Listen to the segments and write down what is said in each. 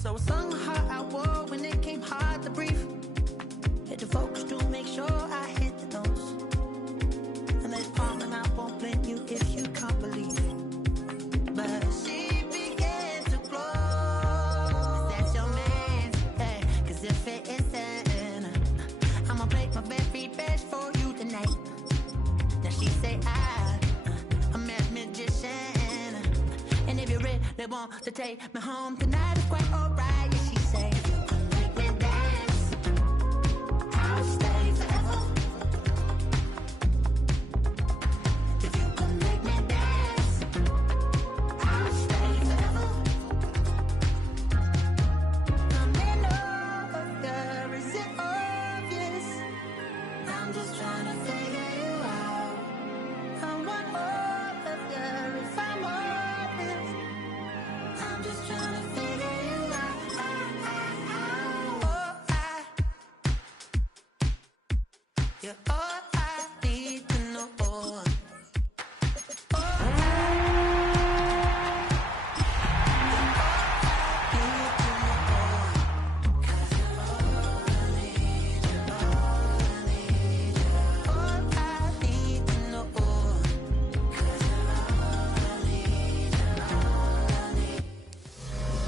So I sung hard I wore when it came hard to breathe. Hit the focus to make sure I hit the notes. And there's part and I won't blame you if you can't believe it. But she began to blow. That's your man, hey, cause if it isn't, I'ma make my very best for you tonight. Now she say I'm a magician. And if you're ready, they want to take me home tonight, it's quite alright. Yeah, she say, if you can make me dance, I'll stay forever. If you can make me dance, I'll stay forever. I'm in love, is it obvious? I'm just trying to figure you out. I want all of you if I'm honest. I'm just trying to figure you out. You're all I need to know.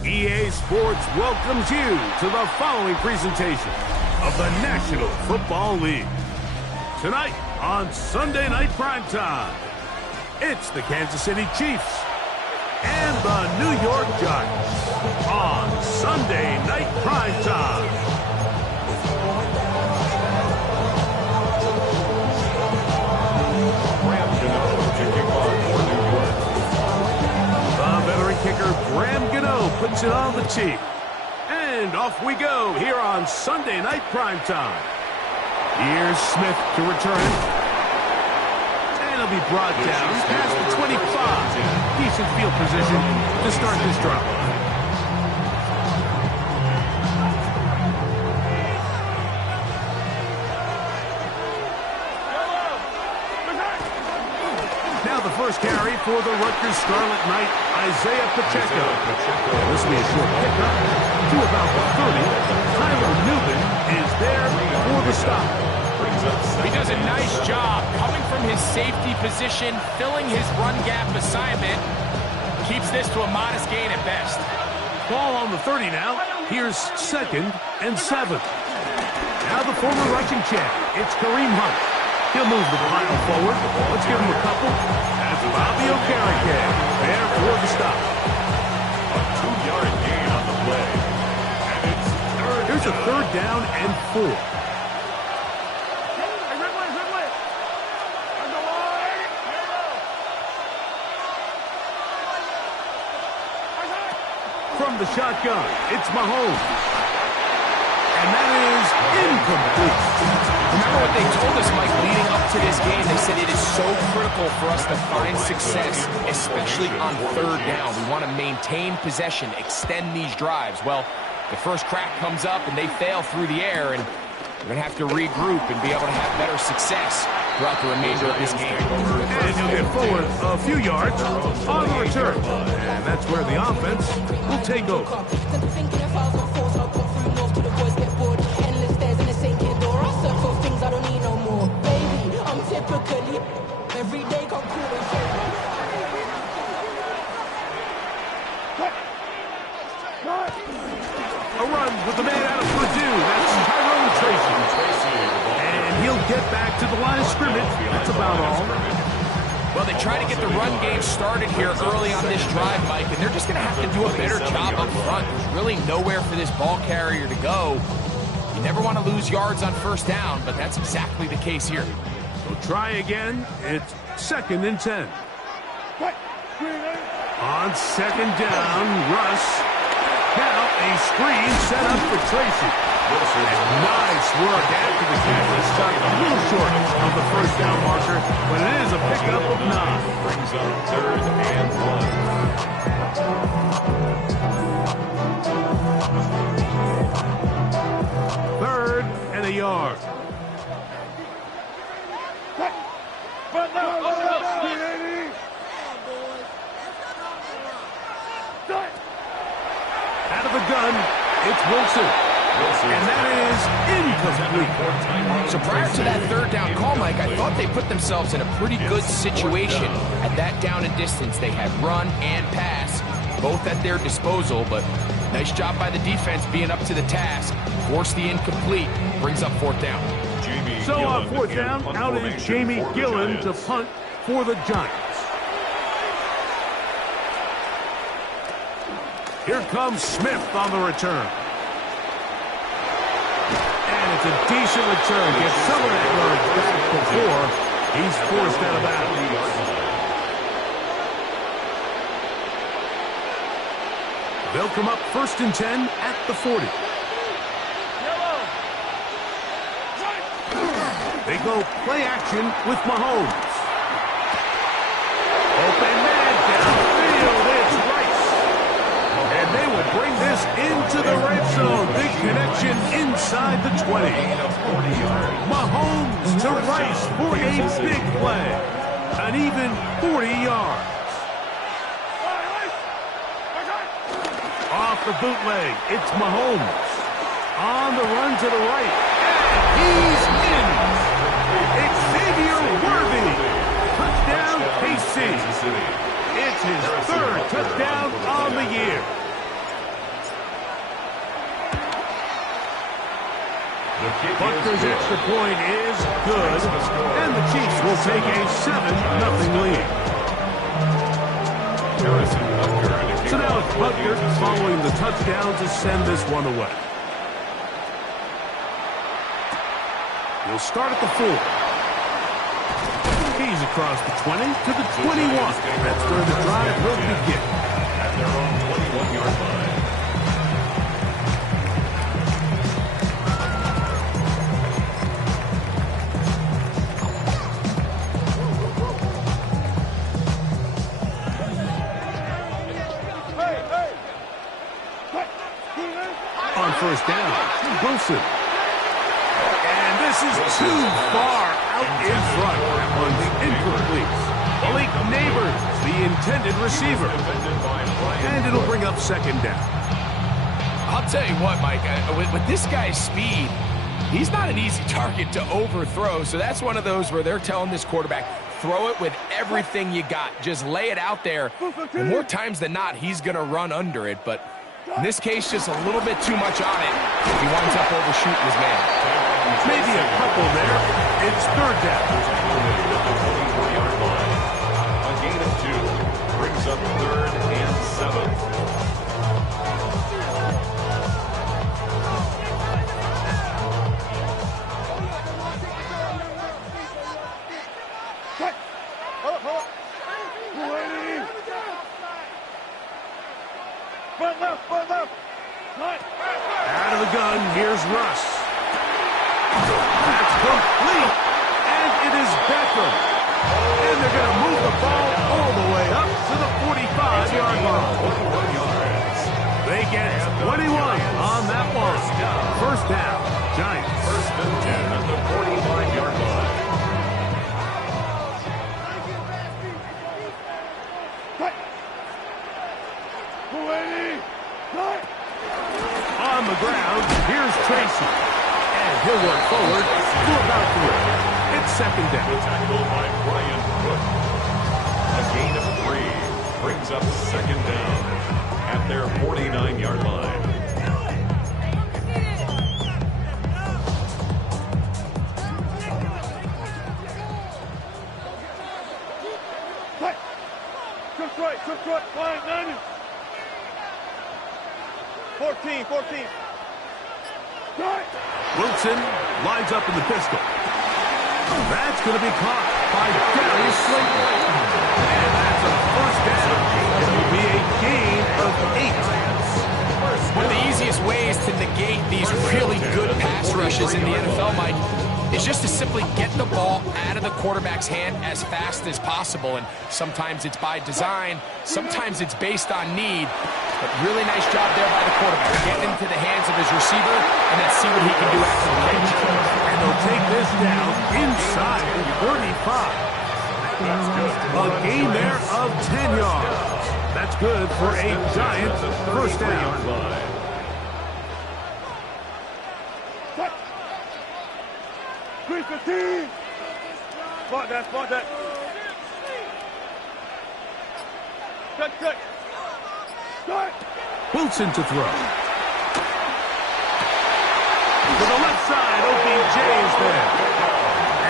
EA Sports welcomes you to the following presentation of the National Football League. Tonight on Sunday Night Primetime, it's the Kansas City Chiefs and the New York Giants on Sunday Night Primetime. The veteran kicker Graham Gano puts it on the tee. And off we go here on Sunday Night Primetime. Here's Smith to return it. And he'll be brought down past the 25. Decent field position to start this drive. Now the first carry for the Rutgers Scarlet Knight, Isaiah Pacheco. This will be a short pickup to about the 30. Tyler Newman is there for the stop. He does a nice job coming from his safety position, filling his run gap assignment. Keeps this to a modest gain at best. Ball on the 30 now. Here's 2nd and 7. Now the former rushing champ, it's Kareem Hunt. He'll move the pile forward. Let's give him a couple. That's Bobby Okereke there for the stop. A 2-yard gain on the play. And it's Here's a 3rd down and 4. From the shotgun, it's Mahomes. And that is incomplete. Remember what they told us, Mike, leading up to this game? They said it is so critical for us to find success, especially on 3rd down. We want to maintain possession, extend these drives. Well, the first crack comes up and they fail through the air, and we're going to have to regroup and be able to have better success throughout the remainder of this game. And he'll get forward a few yards on the return. And that's where the offense will take over. A run with the man out of Purdue. That's Tyrone Tracy. And he'll get back to the line of scrimmage. That's about all. Well, they try to get the run game started here early on this drive, Mike, and they're just going to have to do a better job up front. There's really nowhere for this ball carrier to go. You never want to lose yards on 1st down, but that's exactly the case here. So try again. It's 2nd and 10. On 2nd down, Russ. Now a screen set up for Tracy. Nice work after the catch was stuck a little short of the 1st down marker, but it is a pickup of 9. brings up 3rd and 1. 3rd and a yard. Out of of the gun, it's Wilson. And that is incomplete. So prior to that third down call, Mike, I thought they put themselves in a pretty good situation at that down and distance. They had run and pass, both at their disposal, but nice job by the defense being up to the task. Force the incomplete, brings up fourth down. So on fourth down, out is Jamie Gillen to punt for the Giants. Here comes Smith on the return. And it's a decent return. Gets some of that yardage back before he's forced out of bounds. They'll come up 1st and 10 at the 40. They go play action with Mahomes. Open man downfield. It's Rice. And they will bring this into the red zone. Big connection inside the 20. Mahomes to Rice for a big play. An even 40 yards. Off the bootleg, it's Mahomes. On the run to the right. And he's in. Xavier Worthy. Touchdown, KC. It's his third touchdown on the year. Butker's extra point is good, and the Chiefs will take a 7-0 lead. So now it's Butker following the touchdown to send this one away. He'll start at the 4. He's across the 20 to the 21. That's where the drive will begin. At their own 21-yard line. On first down, Wilson. And this is too far out in front. That one's incomplete. Malik Neighbors, the intended receiver. And it'll bring up 2nd down. I'll tell you what, Mike, with this guy's speed, he's not an easy target to overthrow. So that's one of those where they're telling this quarterback, throw it with everything you got. Just lay it out there. And more times than not, he's going to run under it. But in this case, just a little bit too much on it. He winds up overshooting his man. Maybe a couple there. It's 3rd down. A gain of 2 brings up 3rd and 7. Out of the gun, here's Russ. That's complete, and it is Beckham. And they're going to move the ball all the way up to the 45-yard line. They get 21 on that one. 1st down, Giants. 1st and 10 at the 45-yard line. On the ground, here's Tracy. And he'll work forward for about 3. It's 2nd down. The tackle by Brian Cook. A gain of 3 brings up 2nd down at their 49-yard line. Took right, fine, 90. 14. Wilson lines up in the pistol. That's going to be caught by Darius Slayton. And that's a 1st down. It will be a gain of 8. One of the easiest ways to negate these really good pass rushes in the NFL, Mike, is just to simply get the ball out of the quarterback's hand as fast as possible. And sometimes it's by design, sometimes it's based on need. But really nice job there by the quarterback. Get into the hands of his receiver and then see what he can do after the catch. And they'll take this down inside the 35. A gain there of 10 yards. That's good for a Giants 1st down. 15. Spot that, spot that. Cut, cut. Cut. Wilson to throw. To the left side, OBJ is there.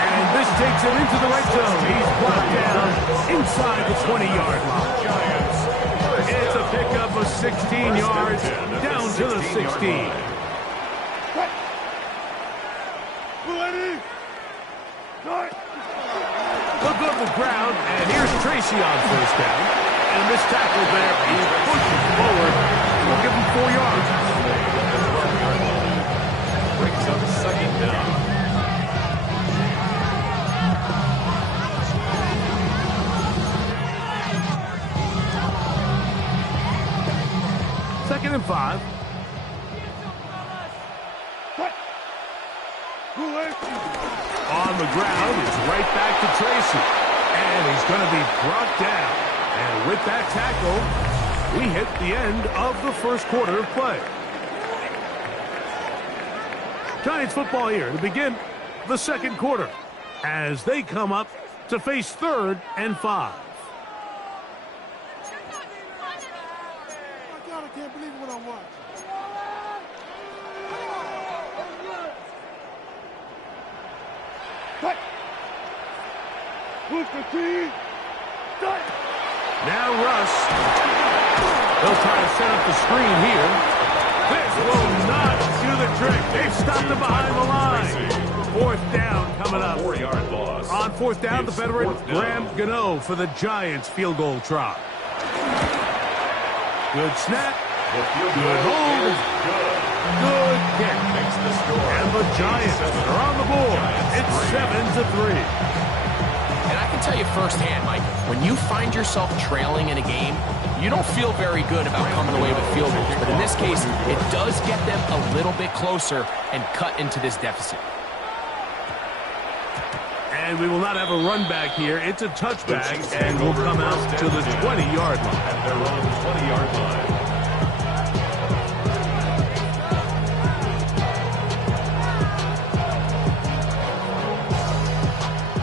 And this takes him into the red zone. He's brought down inside the 20-yard line. It's a pickup of 16 yards down to the 16. Look on the ground, and here's Tracy on first down. And a missed tackle there. He pushes forward. We'll give him 4 yards. Brings up second down. Second and 5. On the ground, it's right back to Tracy. And he's going to be brought down. And with that tackle, we hit the end of the first quarter of play. Giants football here to begin the second quarter as they come up to face 3rd and 5. God, I can't believe what I'm watching. Cut. Move the team. Cut. Now Russ. They'll try to set up the screen here. This will not do the trick. They've stopped him behind the line. 4th down coming up. 4-yard loss. On 4th down, the veteran Graham Gano for the Giants field goal try. Good snap. Good hold. Good kick. And the Giants are on the board. It's 7-3. And I can tell you firsthand, Mike, when you find yourself trailing in a game, you don't feel very good about coming away with field goals. But in this case, it does get them a little bit closer and cut into this deficit. And we will not have a run back here. It's a touchback, and will come out to the 20-yard line. At their own 20-yard line.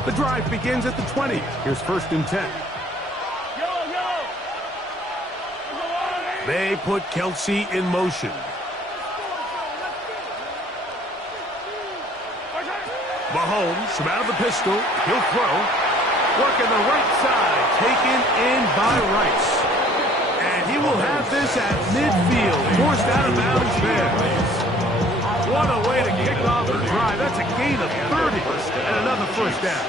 The drive begins at the 20. Here's 1st and 10. They put Kelsey in motion. Mahomes from out of the pistol. He'll throw. Working the right side. Taken in by Rice. And he will have this at midfield. Forced out of bounds there. What a way to kick off the drive. That's a gain of 30 and another 1st down.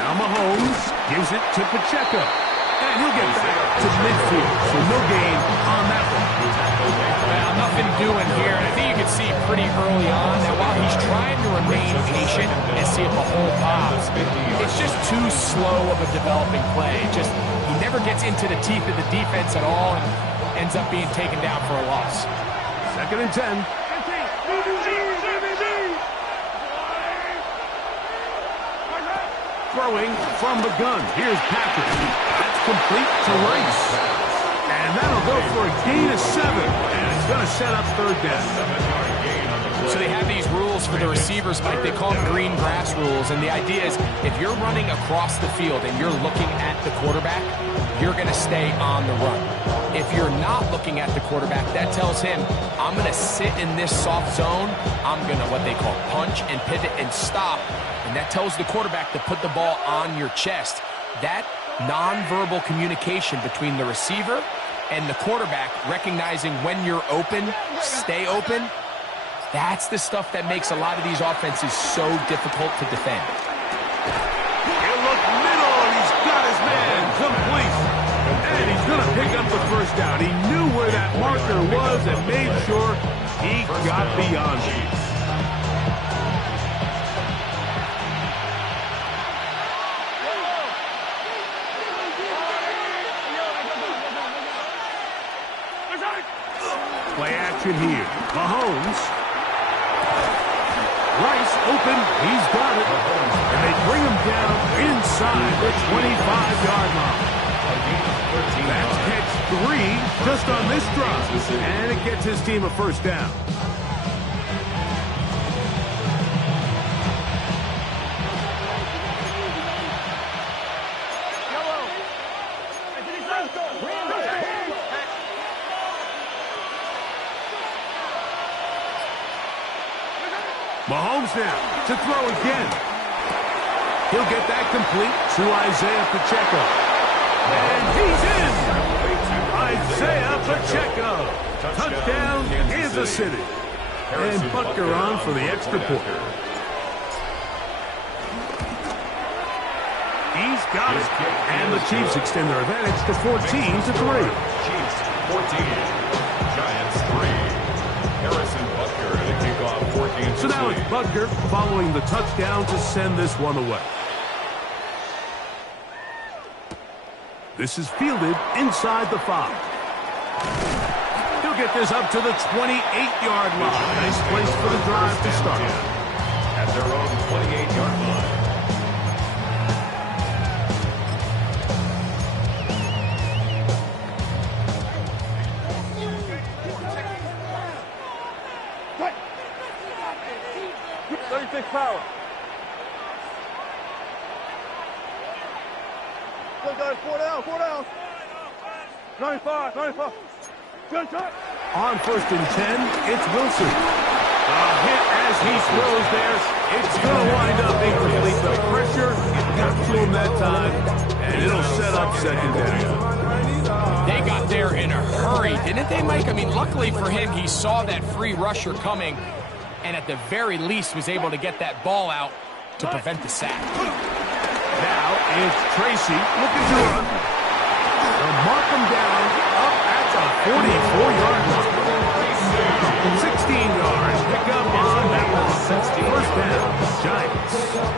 Now Mahomes gives it to Pacheco. And he'll get back to midfield. So no gain on that one. Well, nothing doing here. And I think you can see pretty early on that while he's trying to remain patient and see if the hole pops, it's just too slow of a developing play. He never gets into the teeth of the defense at all and ends up being taken down for a loss. 2nd and 10. Throwing from the gun. Here's Patrick. That's complete to Rice. And that'll go for a gain of 7. And it's going to set up 3rd down. So they have these rules for the receivers, Mike. They call them green grass rules. And the idea is if you're running across the field and you're looking at the quarterback, you're going to stay on the run. If you're not looking at the quarterback, that tells him, I'm going to sit in this soft zone. I'm going to what they call punch and pivot and stop. And that tells the quarterback to put the ball on your chest. That nonverbal communication between the receiver and the quarterback, recognizing when you're open, stay open, that's the stuff that makes a lot of these offenses so difficult to defend. He'll look middle, and he's got his man complete. And he's going to pick up the 1st down. He knew where that marker was and made sure he got beyond it. Play action here. Mahomes. Rice open. He's got it. And they bring him down inside the 25-yard line. That's catch 3 just on this drive, and it gets his team a first down. Mahomes now to throw again. He'll get that complete to Isaiah Pacheco. And he's in! Isaiah Pacheco. Touchdown, Kansas City. And Butker on for the extra point. He's got it. And the Chiefs extend their advantage to 14-3. Chiefs 14, Giants 3. Harrison Butker to kick off 14. So now it's Butker following the touchdown to send this one away. This is fielded inside the 5. He'll get this up to the 28-yard line. Nice place for the drive to start. At their own 28-yard line. Power. Go guys, 4 down. 95. Good touch. On 1st and 10, it's Wilson. A hit as he throws there. It's going to wind up incomplete. The pressure got to him that time, and it'll set up 2nd down. They got there in a hurry, didn't they, Mike? I mean, luckily for him, he saw that free rusher coming, and at the very least was able to get that ball out to prevent the sack. Now it's Tracy looking to run. They'll mark him down up at the 44-yard line. 16 yards. Pick up on that one. 1st down, Giants.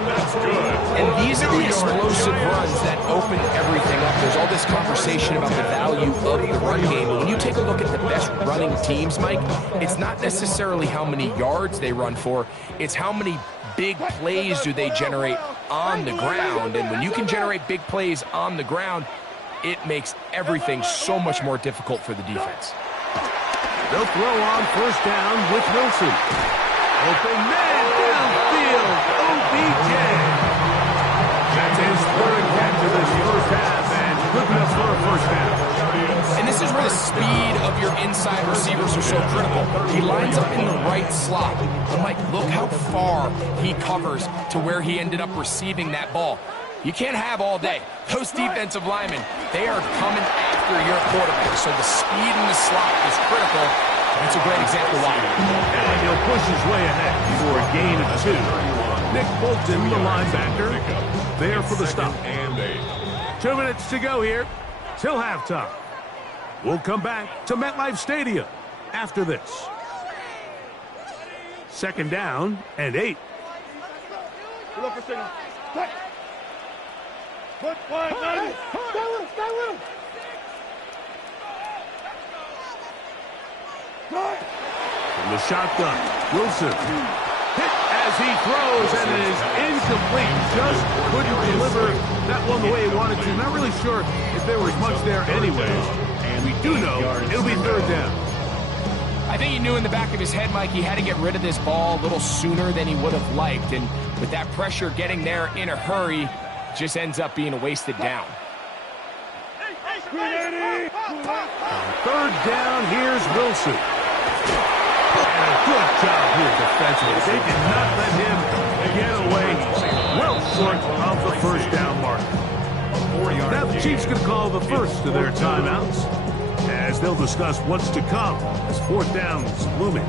That's good. And these are the explosive runs that open everything up. There's all this conversation about the value of the run game. But when you take a look at the best running teams, Mike, it's not necessarily how many yards they run for. It's how many big plays do they generate on the ground. And when you can generate big plays on the ground, it makes everything so much more difficult for the defense. They'll throw on 1st down with Wilson. Open man downfield. OBJ. That's his 3rd catch of this 1st half, and good enough for a 1st down. And this is where the speed of your inside receivers are so critical. He lines up in the right slot. But Mike, look how far he covers to where he ended up receiving that ball. You can't have all day. Those defensive linemen, they are coming after your quarterback. So the speed in the slot is critical. That's a great example why. And he'll push his way ahead for a gain of 2. Nick Bolton, the linebacker, there for the stop. 2 minutes to go here till halftime. We'll come back to MetLife Stadium after this. 2nd down and 8. Good luck for signal. Put one, stay with him. From the shotgun, Wilson hit as he throws, and it is incomplete. Just couldn't deliver that one the way he wanted to. Not really sure if there was much there anyway. And we do know it'll be 3rd down. I think he knew in the back of his head, Mike, he had to get rid of this ball a little sooner than he would have liked. And with that pressure getting there in a hurry, just ends up being a wasted down. 3rd down, here's Wilson. And a good job here defensively. They did not let him get away. Well short of the 1st down mark. Now the Chiefs can call the first of their timeouts as they'll discuss what's to come as 4th down's looming.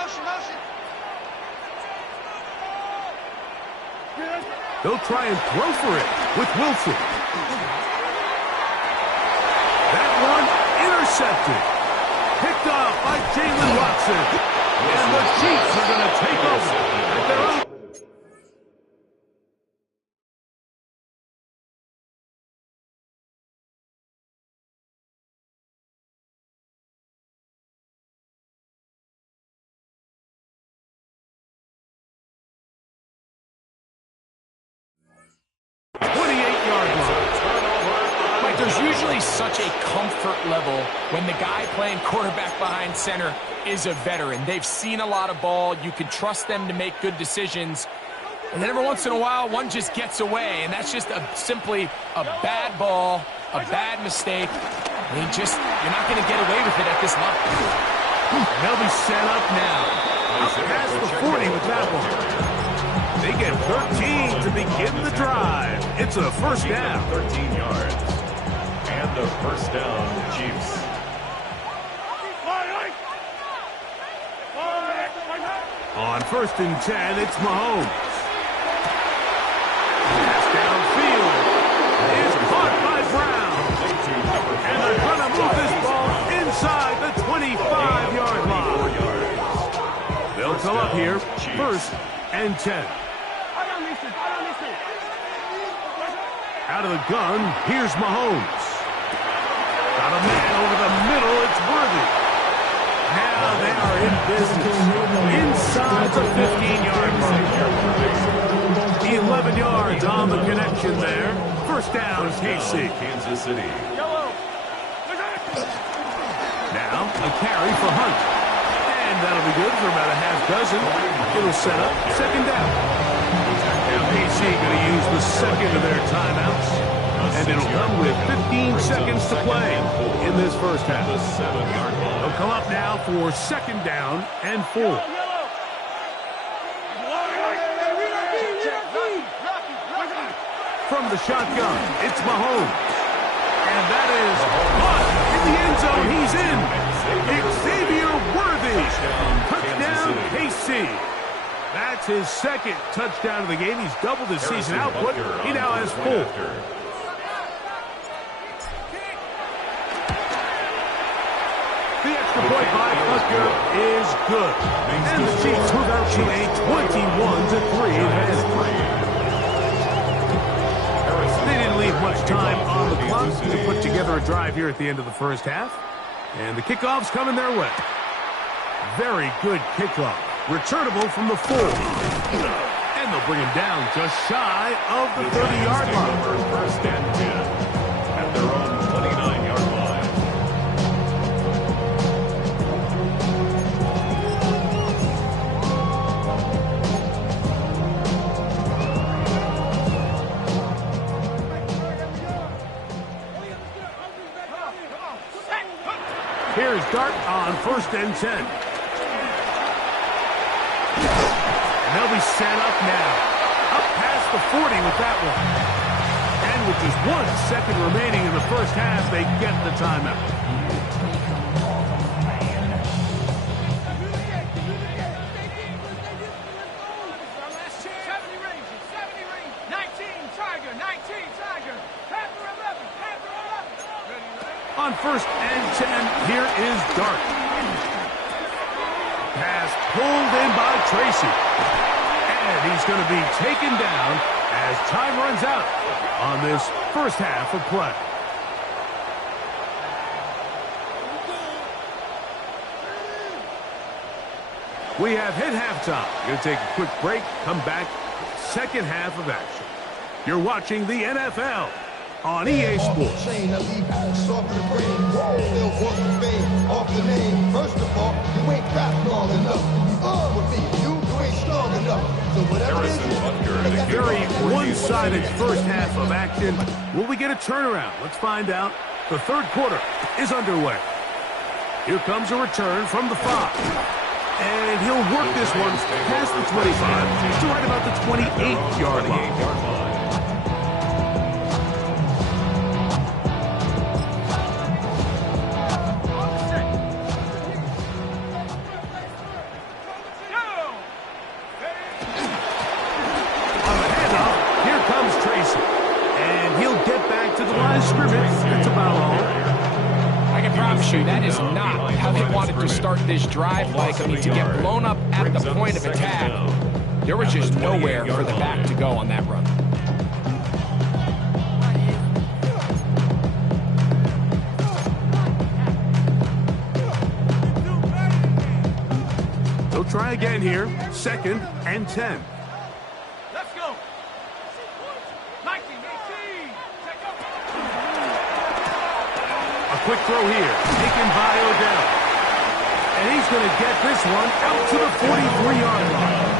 Motion. They'll try and throw for it with Wilson. That one intercepted. Picked off by Jalen Watson. And the Chiefs are going to take over at their own really such a comfort level when the guy playing quarterback behind center is a veteran. They've seen a lot of ball. You can trust them to make good decisions. And then every once in a while, one just gets away, and that's just simply a bad ball, a bad mistake. And you're not going to get away with it at this level. They'll be set up now. Up past the 40 with that one. They get 13 to begin the drive. It's a first down. 13 yards. And a first down, Chiefs. On 1st and 10, it's Mahomes. Pass downfield is caught by Brown. And they're going to move this ball inside the 25-yard line. They'll come up here, 1st and 10. Out of the gun, here's Mahomes. Got a man over the middle, it's Worthy. Now they are in business. Inside the 15-yard line. 11 yards on the connection there. First down, KC. Kansas City. Now a carry for Hunt. And that'll be good for about a half dozen. It'll set up second down. Now KC going to use the second of their timeouts. And it'll come with 15 seconds to play in this first half. They'll come up now for second down and 4. From the shotgun, it's Mahomes. And that is caught in the end zone. He's in. Xavier Worthy. Touchdown, KC. That's his second touchdown of the game. He's doubled his season output. He now has 4. The extra point by Butker is good. And the Chiefs move out to a 21-3 advantage. They didn't leave much time on the clock to put together a drive here at the end of the first half. And the kickoff's coming their way. Very good kickoff. Returnable from the 4. And they'll bring him down just shy of the 30-yard line. First and 10 at their own 29-yard line. Here's Dart on 1st and 10. And they'll be set up now. Up past the 40 with that one. And with just 1 second remaining in the first half, they get the timeout. On 1st and 10, here is Dart. Pass pulled in by Tracy. And he's going to be taken down as time runs out on this first half of play. We have hit halftime. Going to take a quick break, come back, second half of action. You're watching the NFL on EA Sports. A very one-sided first half of action. Will we get a turnaround? Let's find out. The third quarter is underway. Here comes a return from the 5. And he'll work this one past the 25 to right about the 28-yard line. That is not how they wanted to start this drive, Mike. I mean, to get blown up at the point of attack, there was just nowhere for the back to go on that run. They'll try again here. 2nd and 10. Let's go. 19, 18. quick throw here, taken by Odell. And he's going to get this one out to the 43-yard line.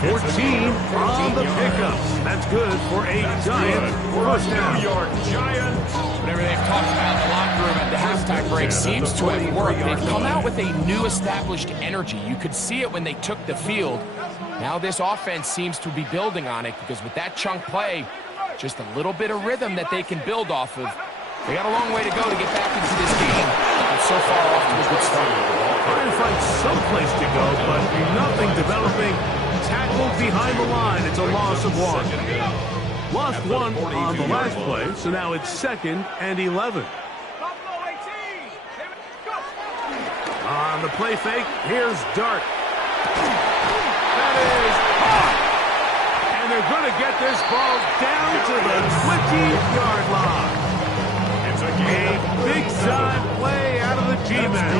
14 on the pickups. That's good for a giant first down. New York Giants. Whatever they've talked about in the locker room at the halftime break seems to have worked. They've come out with a new established energy. You could see it when they took the field. Now this offense seems to be building on it because with that chunk play, just a little bit of rhythm that they can build off of. They got a long way to go to get back into this game, but so far off to a good start. Trying to find some place to go, but nothing developing. Tackled behind the line. It's a loss of one. Lost one on the last play, so now it's 2nd and 11. On the play fake, here's Dart. That is hot. And they're going to get this ball down to the 20-yard line. It's a big side play out of the G-Men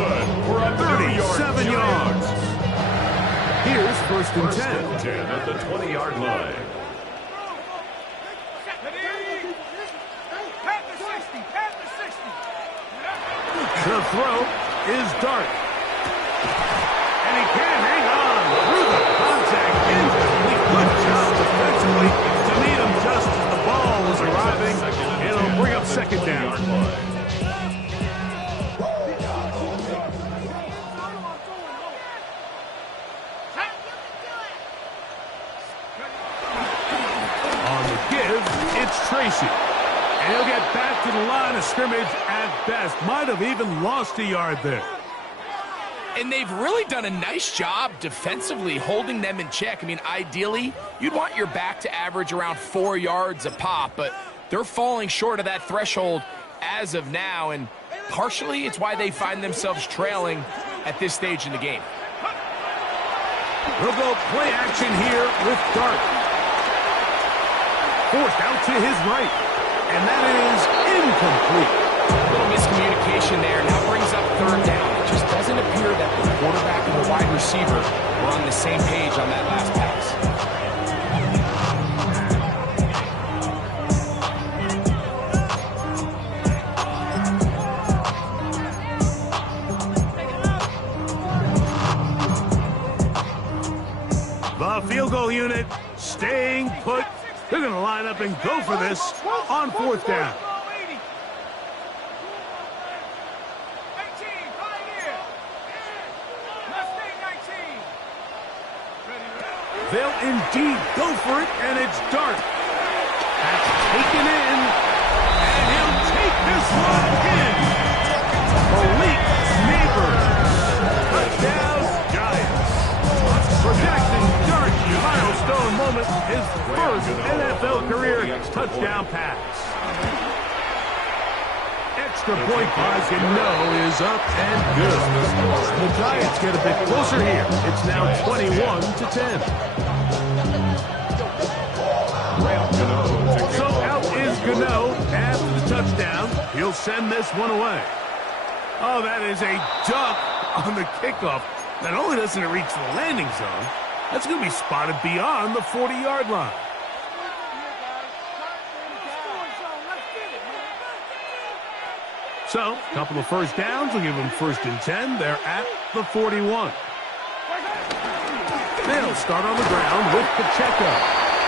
for 37 yards. Here's 1st and 10. At the 20-yard line. The throw is Dart. And he can't hang on through the contact. Incomplete. Good job defensively to meet him just as the ball was arriving. It'll bring up 2nd down. On the give, it's Tracy. And he'll get back to the line of scrimmage at best. Might have even lost a yard there. And they've really done a nice job defensively holding them in check. I mean, ideally, you'd want your back to average around 4 yards a pop, but they're falling short of that threshold as of now, and partially it's why they find themselves trailing at this stage in the game. We'll go play action here with Dart. Forced out to his right. And that is incomplete. A little miscommunication there. Now brings up 3rd down. It just doesn't appear that the quarterback and the wide receiver were on the same page on that last pass. The field goal unit staying put. They're going to line up and go for this on 4th down. They'll indeed go for it, and it's Dart. That's taken in, and he'll take this one in. Malik Neighbors. Touchdown, Giants. Protecting Dart's milestone moment, his first NFL career touchdown pass. Extra point by Gano is up and good. The Giants get a bit closer here. It's now 21-10. So out is Gano after the touchdown. He'll send this one away. Oh, that is a duck on the kickoff. Not only doesn't it reach the landing zone, that's going to be spotted beyond the 40-yard line. So, a couple of first downs will give them 1st and 10. They're at the 41. They'll start on the ground with Pacheco.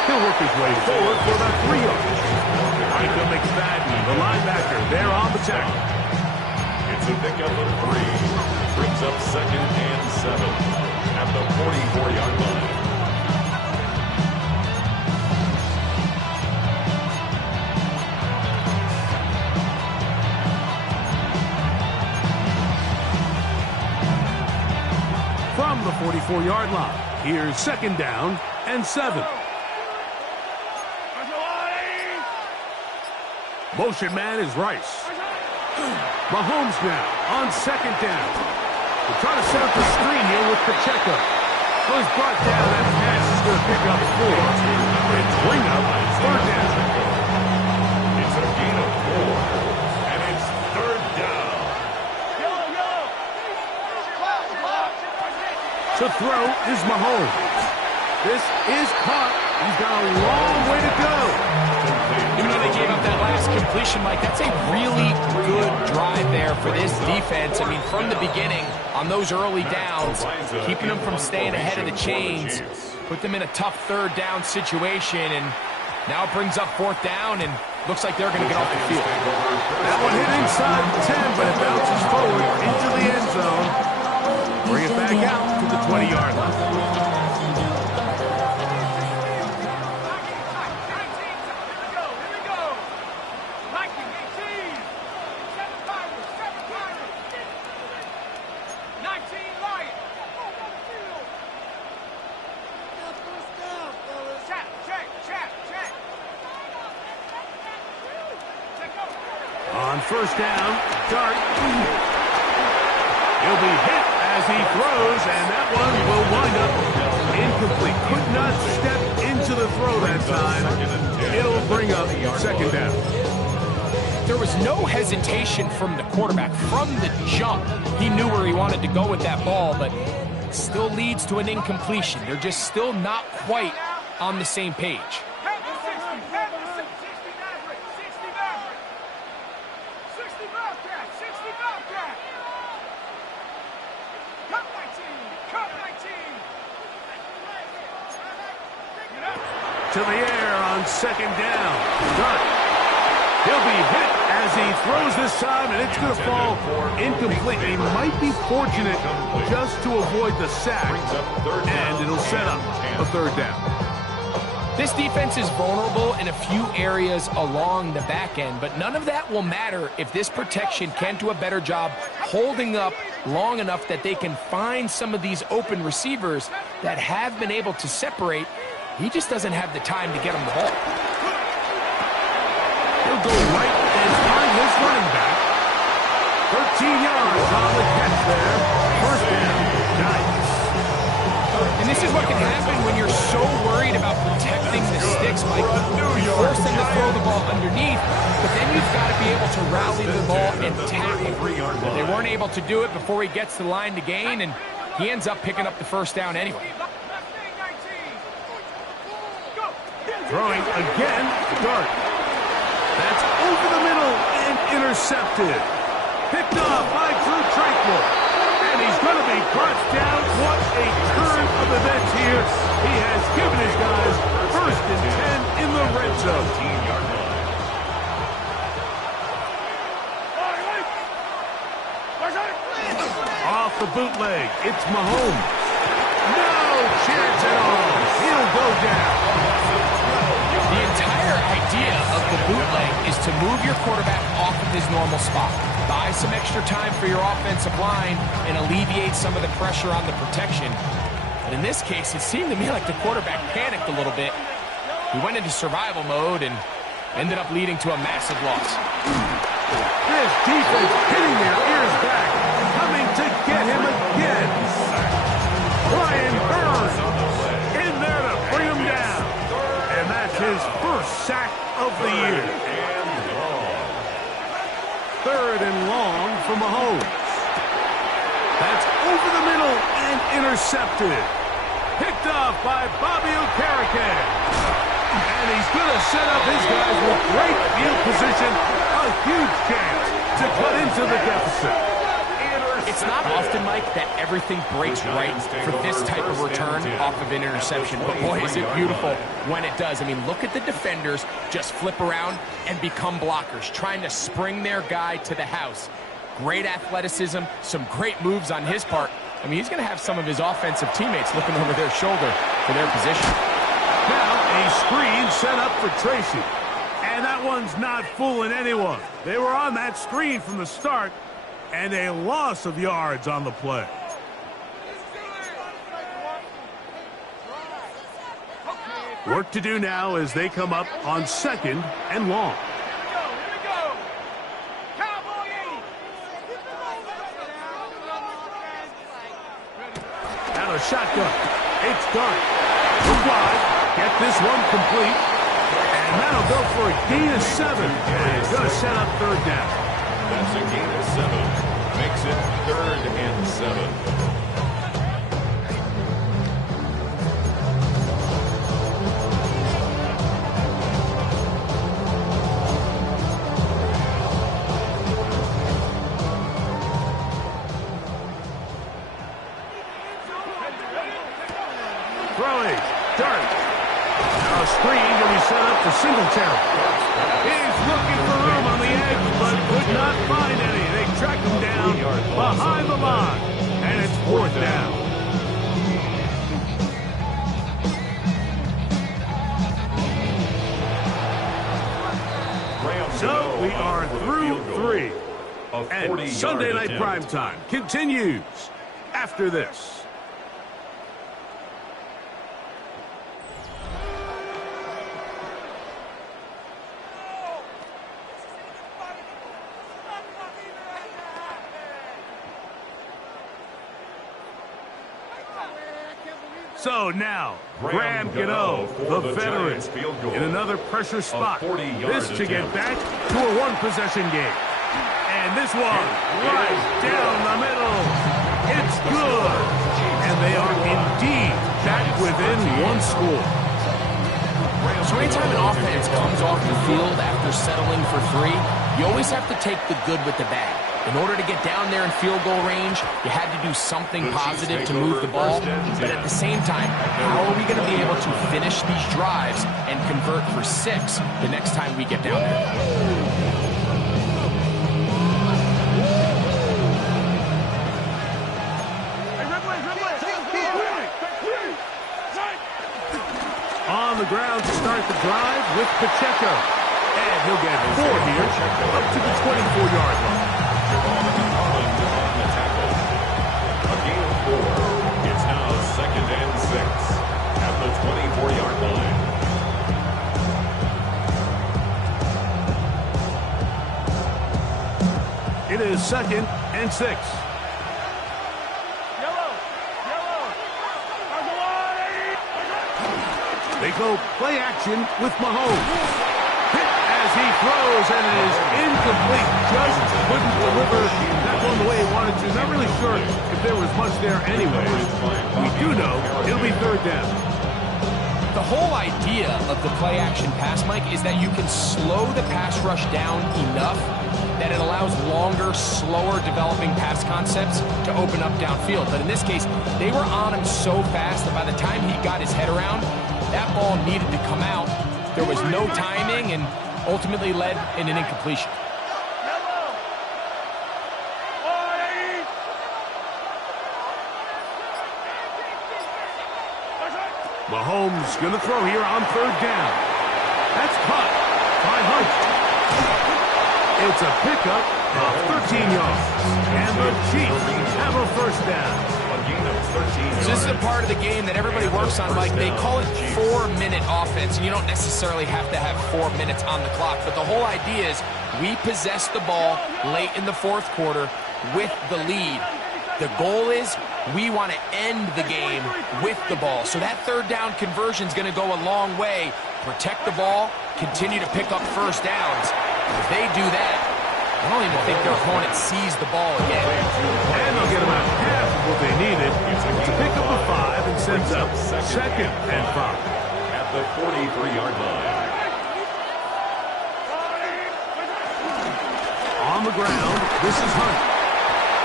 He'll work his way forward for about 3 yards. Michael McFadden, the linebacker, there on the tackle. It's a pickup of 3. Brings up 2nd and 7 at the 44-yard line. From the 44-yard line, here's 2nd down and 7. Motion man is Rice. Mahomes now on 2nd down. They're trying to set up the screen here with Pacheco. Well, he's brought down. That pass is going to pick up 4. And bring up 3rd down. It's a gain of 4. And it's 3rd down. To throw is Mahomes. This is caught. He's got a long way to go. Even though they gave up that last completion, Mike, that's a really good drive there for this defense. I mean, from the beginning, on those early downs, keeping them from staying ahead of the chains, put them in a tough third down situation, and now it brings up fourth down, and looks like they're going to get off the field. That one hit inside the 10, but it bounces forward into the end zone. Bring it back out to the 20-yard line. On first down, Dart. He'll be hit as he throws, and that one will wind up incomplete. Could not step into the throw that time. It'll bring up second down. There was no hesitation from the quarterback. From the jump, he knew where he wanted to go with that ball, but it still leads to an incompletion. They're just still not quite on the same page. To the air on second down. Dart. He'll be hit as he throws this time, and it's going to fall incomplete. He might be fortunate just to avoid the sack, and it'll set up a third down. This defense is vulnerable in a few areas along the back end, but none of that will matter if this protection can do a better job holding up long enough that they can find some of these open receivers that have been able to separate. He just doesn't have the time to get him the ball. He'll go right and find his running back. 13 yards on the catch there. First down, Giants. And this is what can happen when you're so worried about protecting the sticks, Mike. You force them to throw the ball underneath, but then you've got to be able to rally the ball and tackle. They weren't able to do it before he gets to the line to gain, and he ends up picking up the first down anyway. Throwing again, Dart. That's over the middle and intercepted. Picked off by Drew Tranquil. And he's going to be crushed down. What a turn of events here. He has given his guys first and 10 in the red zone. Off the bootleg, it's Mahomes. No chance at all. He'll go down. The entire idea of the bootleg is to move your quarterback off of his normal spot. Buy some extra time for your offensive line and alleviate some of the pressure on the protection. But in this case, it seemed to me like the quarterback panicked a little bit. He went into survival mode and ended up leading to a massive loss. This defense hitting their ears back, coming to get him again. Brian Burns in there to bring him down. And that's his first sack of the year. Third and long for Mahomes. That's over the middle and intercepted. Picked off by Bobby Okereke. And he's going to set up his guys with great field position. A huge chance to cut into the deficit. It's not often, Mike, that everything breaks right for this type of return off of an interception. But boy, is it beautiful when it does. I mean, look at the defenders just flip around and become blockers, trying to spring their guy to the house. Great athleticism, some great moves on his part. I mean, he's going to have some of his offensive teammates looking over their shoulder for their position. Now a screen set up for Tracy. And that one's not fooling anyone. They were on that screen from the start. And a loss of yards on the play. Work to do now as they come up on second and long. Now a shotgun. It's done. Look wide. Get this one complete. And that'll go for a gain of 7. And it's going to set up third down. That's a gain of 7. Makes it 3rd and 7. screen to be set up for Singletary. He's looking for room on the edge, but could not find any. They track him down behind the line, and it's 4th down. So we are through 3. And Sunday Night Primetime continues after this. So now, Graham Gano, the veteran, in another pressure spot. This to get back to a one-possession game. And this one, right down the middle. It's good. And they are indeed back within one score. So anytime an offense comes off the field after settling for 3, you always have to take the good with the bad. In order to get down there in field goal range, you had to do something positive to move the ball. But at the same time, how are we going to be able to finish these drives and convert for 6 the next time we get down there? On the ground to start the drive with Pacheco. And he'll get 4 here, up to the 24-yard line. On the tackle. A gain of 4. It's now 2nd and 6 at the 24-yard line. It is 2nd and 6. They go play action with Mahomes. Hit as he throws, and it is incomplete. Just couldn't deliver that one the way he wanted to. Not really sure if there was much there anyway. We do know it'll be 3rd down. The whole idea of the play action pass, Mike, is that you can slow the pass rush down enough that it allows longer, slower developing pass concepts to open up downfield. But in this case, they were on him so fast that by the time he got his head around, that ball needed to come out. There was no timing and ultimately led in an incompletion. Mahomes going to throw here on 3rd down. That's caught by Hunt. It's a pickup of 13 yards. And the Chiefs have a 1st down. So this is a part of the game that everybody works on, Mike. They call it 4-minute offense, and you don't necessarily have to have 4 minutes on the clock. But the whole idea is we possess the ball late in the 4th quarter with the lead. The goal is we want to end the game with the ball. So that 3rd down conversion is going to go a long way. Protect the ball, continue to pick up 1st downs. If they do that, I don't even think their opponent sees the ball again. And they'll get about half of what they needed to pick up a 5 and sends up 2nd and 5. At the 43-yard line. On the ground, this is Hunt.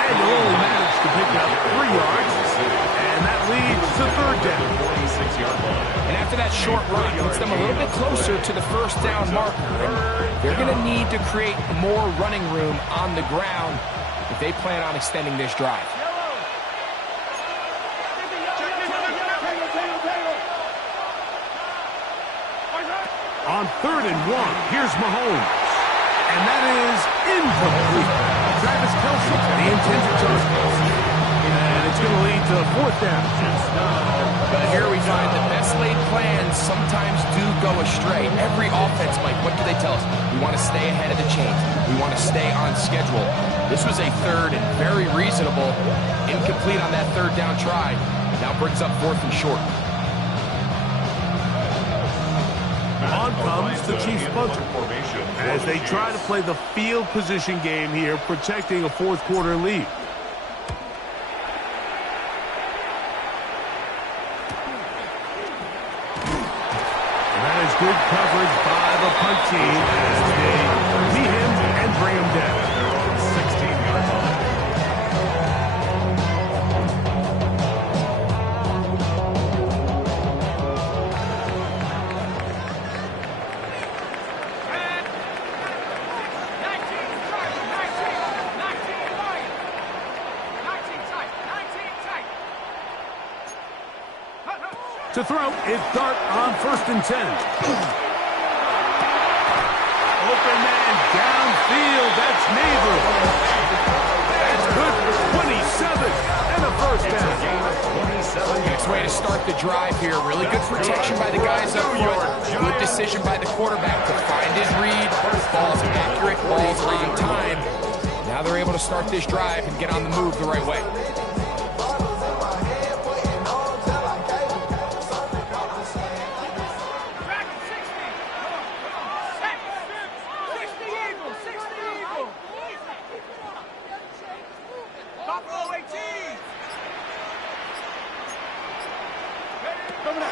And he'll only manage to pick up 3 yards. And that leads to 3rd down. 46-yard line. And after that short run, puts them a little bit closer to the 1st down marker. And they're going to need to create more running room on the ground if they plan on extending this drive. On 3rd and 1, here's Mahomes. And that is incomplete. Travis Kelce, the intended target. And it's going to lead to 4th down. But here we find that best laid plans sometimes do go astray. Every offense, Mike, what do they tell us? We want to stay ahead of the chains. We want to stay on schedule. This was a 3rd and very reasonable. Incomplete on that 3rd down try. Now brings up 4th and short. On comes the Chiefs punter as they try to play the field position game here, protecting a 4th quarter lead. And that is good coverage by the punt team as they meet him and bring him down. 16-yard line. To throw, it's Dart on 1st and 10. Open man downfield. That's Neighbor. That's good for 27 and a first down. Next way to start the drive here. Really good protection by the guys up front. Good decision by the quarterback to find his read. Ball's accurate, ball's on time. Now they're able to start this drive and get on the move the right way.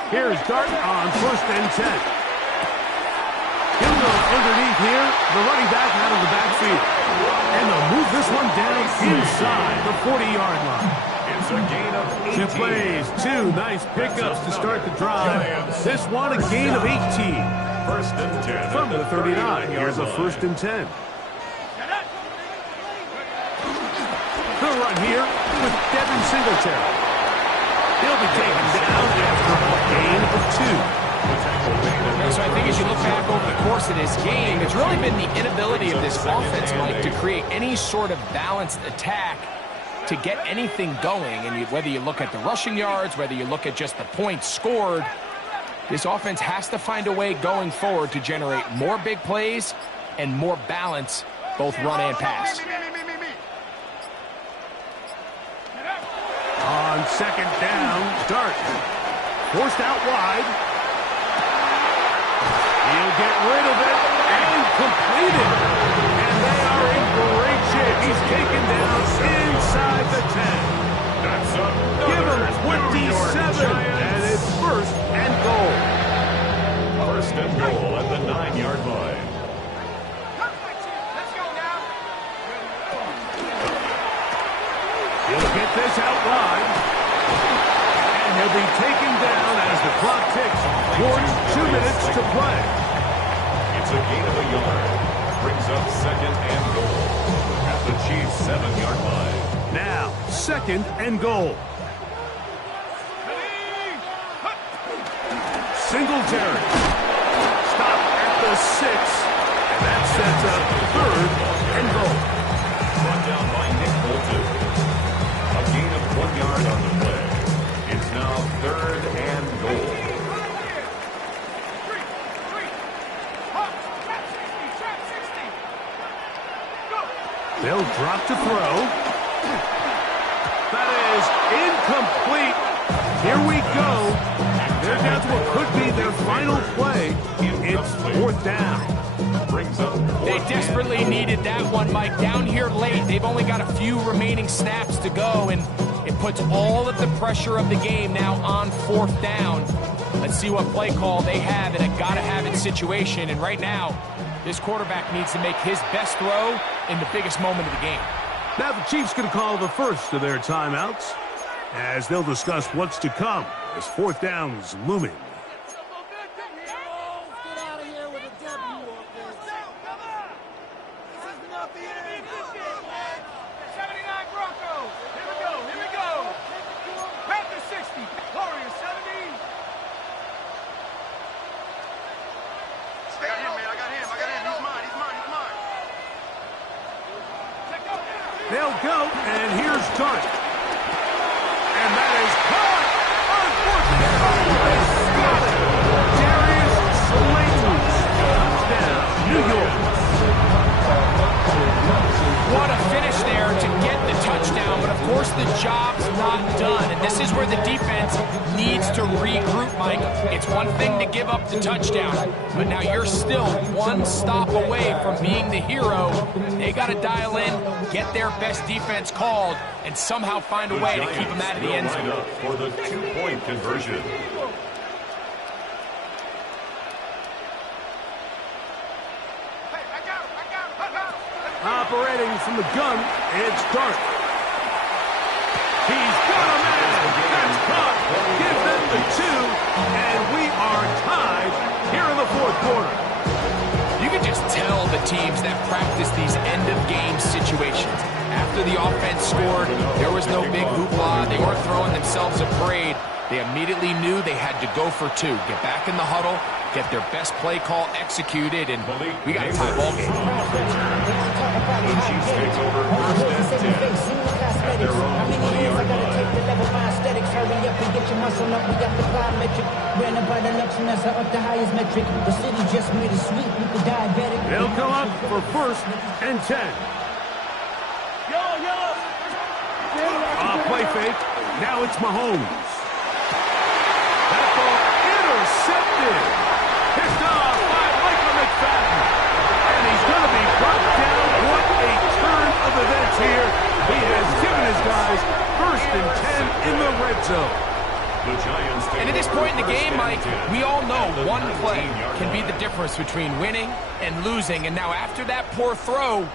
Here's Dart on 1st and 10. He'll go underneath here. The running back out of the backfield. And they'll move this one down inside the 40-yard line. It's a gain of 18. Two plays, two nice pickups to start the drive. This one a gain of 18. 1st and 10. From the 39, here's a 1st and 10. The run here with Devin Singletary. He'll be taken down after a gain of 2. So I think as you look back over the course of this game, it's really been the inability of this offense, Mike, to create any sort of balanced attack to get anything going. And whether you look at the rushing yards, whether you look at just the points scored, this offense has to find a way going forward to generate more big plays and more balance, both run and pass. On 2nd down, Dart. Forced out wide. He'll get rid of it and complete it. And they are in great shape. He's taken down inside the 10. That's Give him 27, and it's 1st and goal. 1st and goal at the 9-yard line. He'll get this out wide. And he'll be taken down as the clock ticks towards 2 minutes to play. It's a gain of a yard. Brings up 2nd and goal at the Chiefs' 7-yard line. Now, 2nd and goal. Singletary. Stop at the 6. And that sets up 3rd and goal. Brought down by Nick Bolton. A gain of 1 yard on the play. It's now 3rd and goal. They'll drop to throw. That is incomplete. Here we go. They're down to what could be their final play. It's 4th down. Brings up They desperately needed that one, Mike. Down here late, they've only got a few remaining snaps to go, and it puts all of the pressure of the game now on 4th down. Let's see what play call they have in a gotta-have-it situation. And right now, this quarterback needs to make his best throw in the biggest moment of the game. Now the Chiefs going to call the first of their timeouts as they'll discuss what's to come as 4th down's looming. They'll go, and here's Dart. And that is caught. Unfortunately, Darius Slayton. Touchdown, New York. What a finish there to get the touchdown, but of course the job's not done. And this is where the defense needs to regroup, Mike. It's one thing to give up the touchdown, but now you're still one stop away from being the hero. They got to dial in, get their best defense called, and somehow find a way to keep them out of the end zone. For the 2-point conversion. Operating from the gun, it's Dart. He's got a man. That's caught. Give them the 2, and we are tied here in the 4th quarter. You can just tell the the teams that practice these end-of-game situations. After the offense scored, there was no big hoopla. They weren't throwing themselves a parade. They immediately knew they had to go for two. Get back in the huddle, get their best play call executed, and we got a tie ball game. The Chiefs take over first and 10 at their own 20-yard line. Hurry up and get your muscle up. We got the plyometric. Ran up by the Luxembourg, up the highest metric. The city just made it sweet with the diabetic. They'll come up for first and 10. Play fake. Now it's Mahomes. That ball intercepted. Picked off by Michael McFadden. And he's going to be brought down. What a turn of events here. He has given his guys first and 10 in the red zone. The Giants And at this point in the game, Mike, we all know one play can be the difference between winning and losing. And now after that poor throw,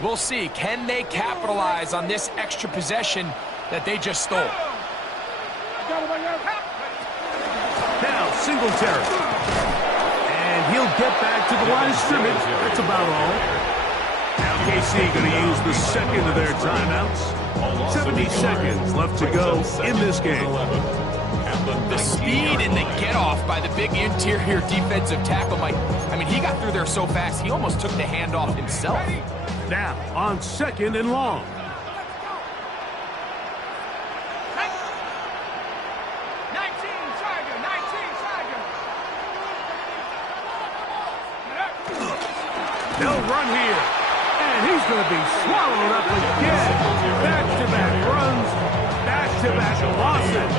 we'll see. Can they capitalize on this extra possession that they just stole? Now Singletary. And he'll get back to the line of scrimmage. That's about all. Now KC going to use the second of their timeouts. 70 seconds left to go in this game. The speed and the get-off by the big interior defensive tackle, Mike. I mean, he got through there so fast, he almost took the handoff himself. Now on second and long. They'll run here, and he's going to be swallowed up again. Back-to-back runs, back-to-back losses.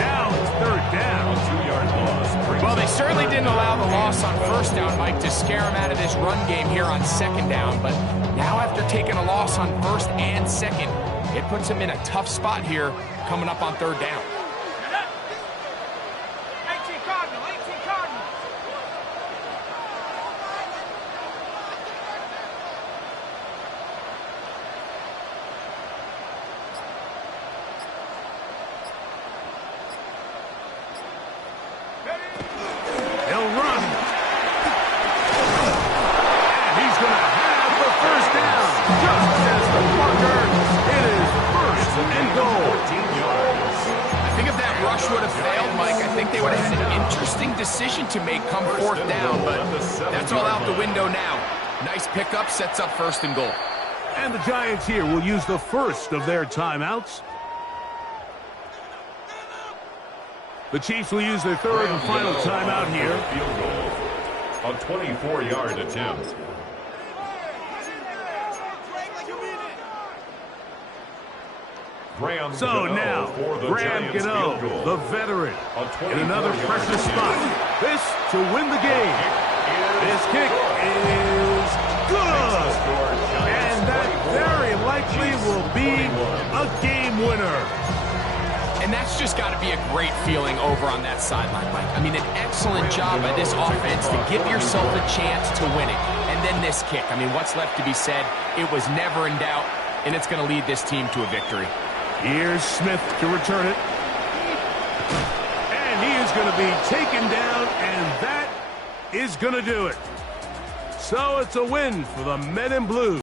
Now it's third down. 2-yard loss. Well, they certainly didn't allow the loss on first down, Mike, to scare him out of this run game here on second down. But now after taking a loss on first and second, it puts him in a tough spot here coming up on third down. Decision to make come fourth down, but that's all out the window now. Nice pickup, sets up first and goal. And the Giants here will use the first of their timeouts. The Chiefs will use their third and final timeout here. Field goal. A 24-yard attempt. So now, Graham Gano, the veteran, in another pressure spot. This to win the game. This kick is good. And that very likely will be a game winner. And that's just got to be a great feeling over on that sideline, Mike. I mean, an excellent job by this offense to give yourself a chance to win it. And then this kick. I mean, what's left to be said? It was never in doubt, and it's going to lead this team to a victory. Here's Smith to return it. And he is going to be taken down, and that is going to do it. So it's a win for the Men in Blue.